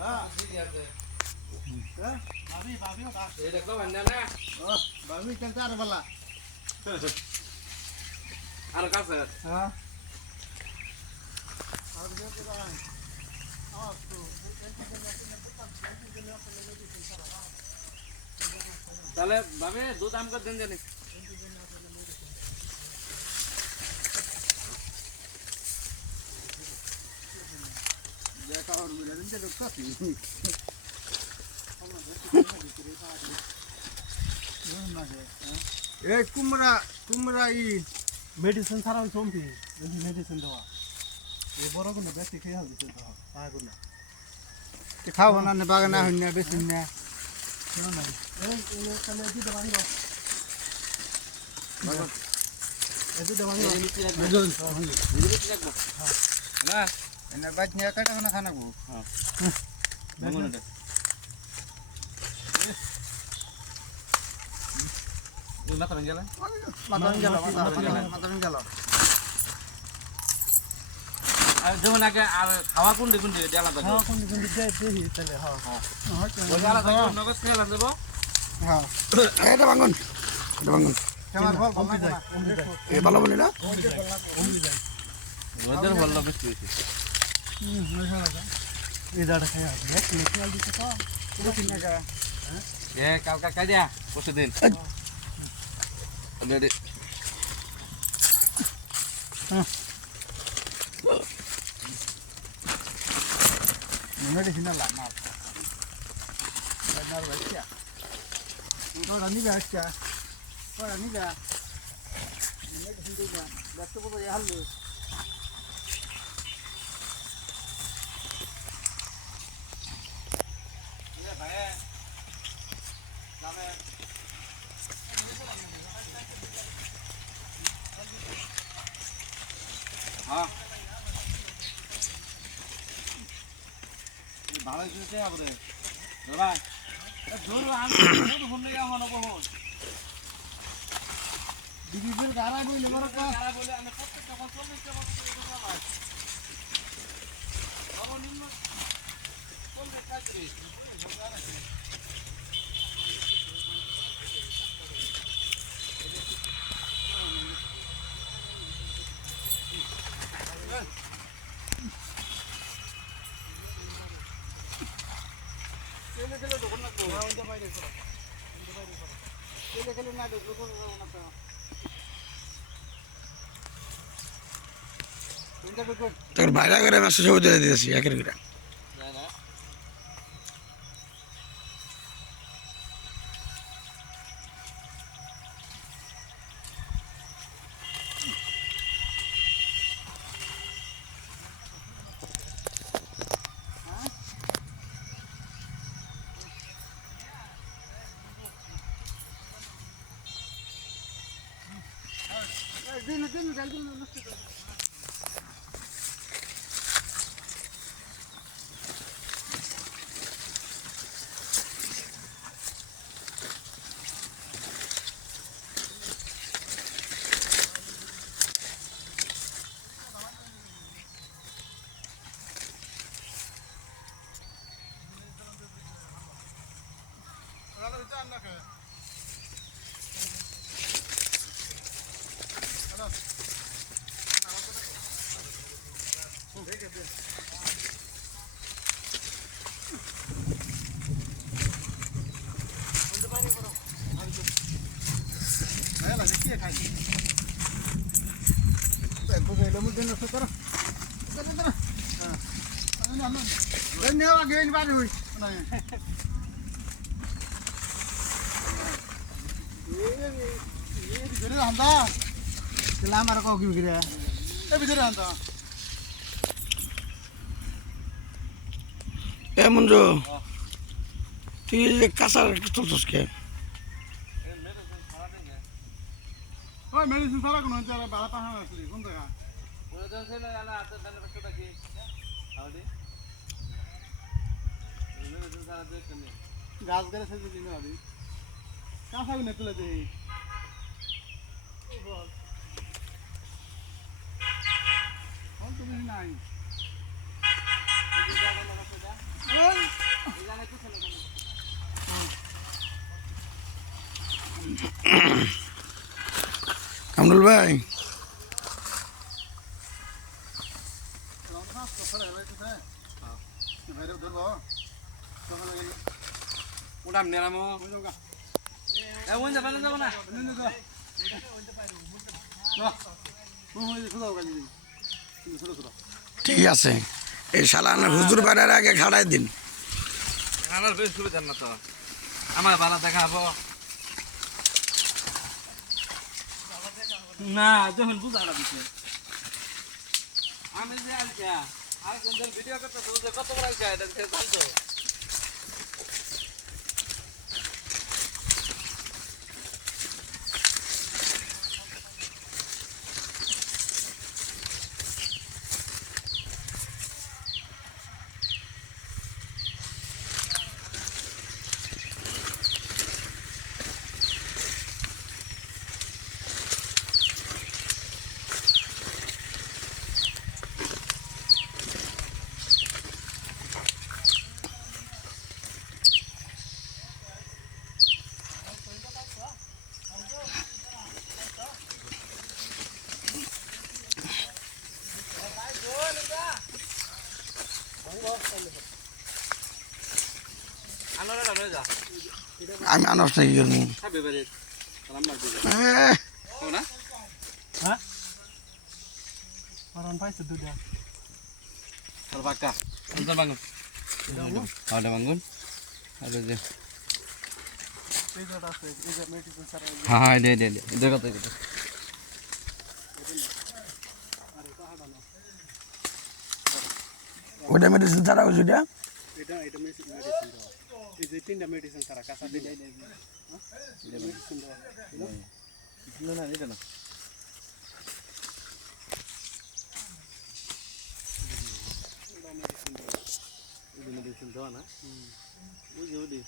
হ্যাঁ ঠিক আছে হ্যাঁ ভাবি এই দেখো বন্ধা না ও ভাবি কেনটা আর বলা আর কাছে হ্যাঁ আর দিয়ে তো দাঁড়ান আওয়াজ তো তাহলে ভাবে দুধ আম করে দেন জানি দেখা আর মিলে দেন তো কাফি এ কুমড়া ই মেডিসিন ছাড়া চলতি মেডিসিন দেওয়া এই বড় কোনো বেশি খেয়ে হবে তো পাগুলো খাও না বাগানা হই না বেশি না শোনো না এই তাহলে দিতে পারি না বাগান এই দিতে পারি না নিচে রাখবো নিচে রাখবো হ্যাঁ না এনে বাদ নিয়ে কাটা না খানাবো হ্যাঁ বাগান দে মাথান গেল আর যেমন আগে আর খাওয়া কোন দেখুন দেলা দাও খাওয়া কোন দেখুন দেই তাহলে হ্যাঁ হ্যাঁ ওই দেলা দাও নগদ খেলা দেব হ্যাঁ এটা ভাঙুন কেমন বল কমে যায় এ ভালো বলি না ওদের ভালো বেশি হইছে এই দাঁড়া খায় এক খেয়াল দিতে তো পুরো কিনা গা এ কালকা কাজা বসে দিন Ready. Medicine la na. Na bacha. Ora ni bacha. Ora ni ba. Medicine de na. Doctor ko ya hallo. Ye bhai. Name हाँ भाड़ा से आप रे दबा दूर आम दूर घूमने जाओ ना बहुत डिजिटल गाना बोले मेरे को गाना बोले हमें कब तक कब चल रही है अब निम्न कौन देखा करे তোর বাইরে করে মাসে সব দিয়ে দিয়েছি একের করে এমন তুই কাঁচা চলছিস কে মেডিসিন ছাড়া কোনো বাড়া পাহাড় আসলি কোন জায়গা গাছ গাছ দিন কাঁচা না তুলে দেই তুমি নাই কামরুল ভাই উঠাম নেরামো এমন যাবে না যাব না ঠিক আছে এই শালান হুজুর বাড়ার আগে খাড়াই দিন আমার বেশ সুবিধা না তো আমার ভালো দেখাবো না যখন বুঝাটা দিচ্ছে আমি যে আজকে আরেকজন ভিডিও করতে কত বড় আছে এটা জানতো আনোরা রয়ে যা আমি আনস নাকি করবো খাবে বারে সালাম লাগবে না হ্যাঁ কারণ পাইছে দুটা আর বাক্কা সুন্দর বাঙ্গুন হাড়ে বাঙ্গুন আর যে এই যে আছে এই যে মেডিসিন ছাড়া হ্যাঁ হ্যাঁ দে দেখো তো ওইটা মেডিসিন ছাড়া হয়েছে ওইটা এটা মেডিসিন দেওয়া এই যে তিনটা মেডিসিন ছাড়া কাঁচা দিলে মেডিসিন দেওয়া না না এটা না মেডিসিন দেওয়া না বুঝি বুঝি